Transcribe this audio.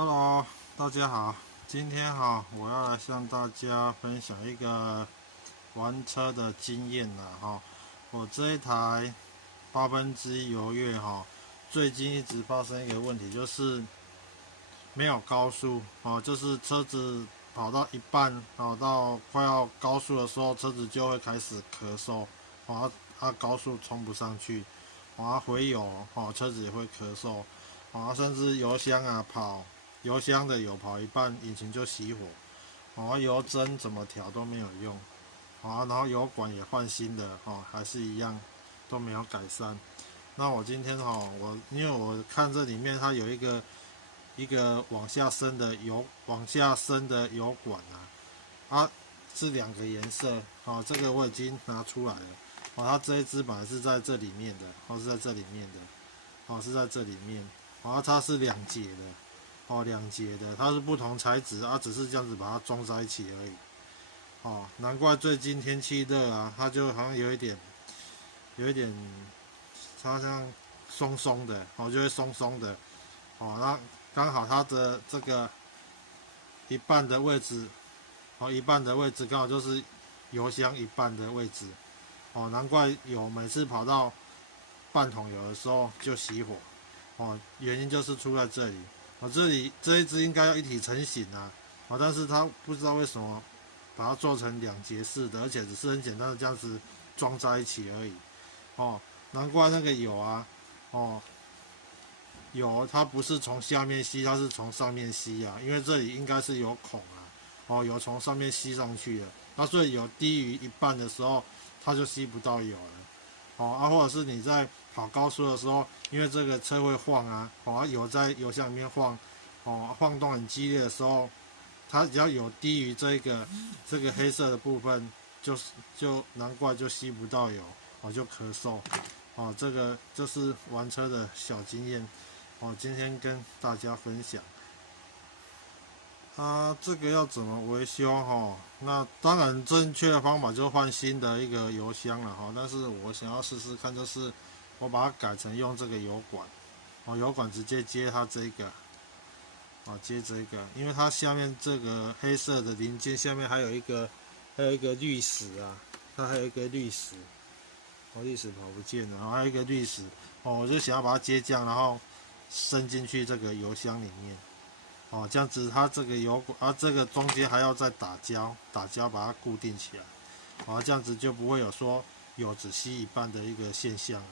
Hello，大家好，今天我要来向大家分享一个玩车的经验啦我这一台1/8油越最近一直发生一个问题，就是没有高速就是车子跑到一半到快要高速的时候，车子就会开始咳嗽高速冲不上去回油车子也会咳嗽甚至油箱油箱的油跑一半，引擎就熄火油针怎么调都没有用然后油管也换新的还是一样都没有改善。那我今天因为我看这里面它有一个往下伸的油管是2个颜色这个我已经拿出来了它这一支本来是在这里面的是在这里面的是在这里面它是2节的2节的，它是不同材质只是这样子把它装在一起而已难怪最近天气热它就好像有一点它像松松的就会松松的那刚好它的这个一半的位置一半的位置刚好就是油箱一半的位置难怪油每次跑到半桶油的时候就熄火原因就是出在这里这一支应该要一体成型但是它不知道为什么把它做成2节式的，而且只是很简单的这样子装在一起而已难怪那个油它不是从下面吸，它是从上面吸因为这里应该是有孔油从上面吸上去了所以油低于一半的时候它就吸不到油了或者是你在跑高速的时候，因为这个车会晃油在油箱里面晃动很激烈的时候，它只要有低于这个黑色的部分，就难怪就吸不到油就咳嗽这个就是玩车的小经验今天跟大家分享这个要怎么维修那当然正确的方法就是换新的一个油箱了但是我想要试试看，就是我把它改成用这个油管油管直接接它这个接这个，因为它下面这个黑色的零件下面还有一个滤齿它还有一个滤齿滤齿跑不见了还有一个滤齿我就想要把它接这样，然后伸进去这个油箱里面这样子它这个油管这个中间还要再打胶把它固定起来这样子就不会有说油只吸一半的一个现象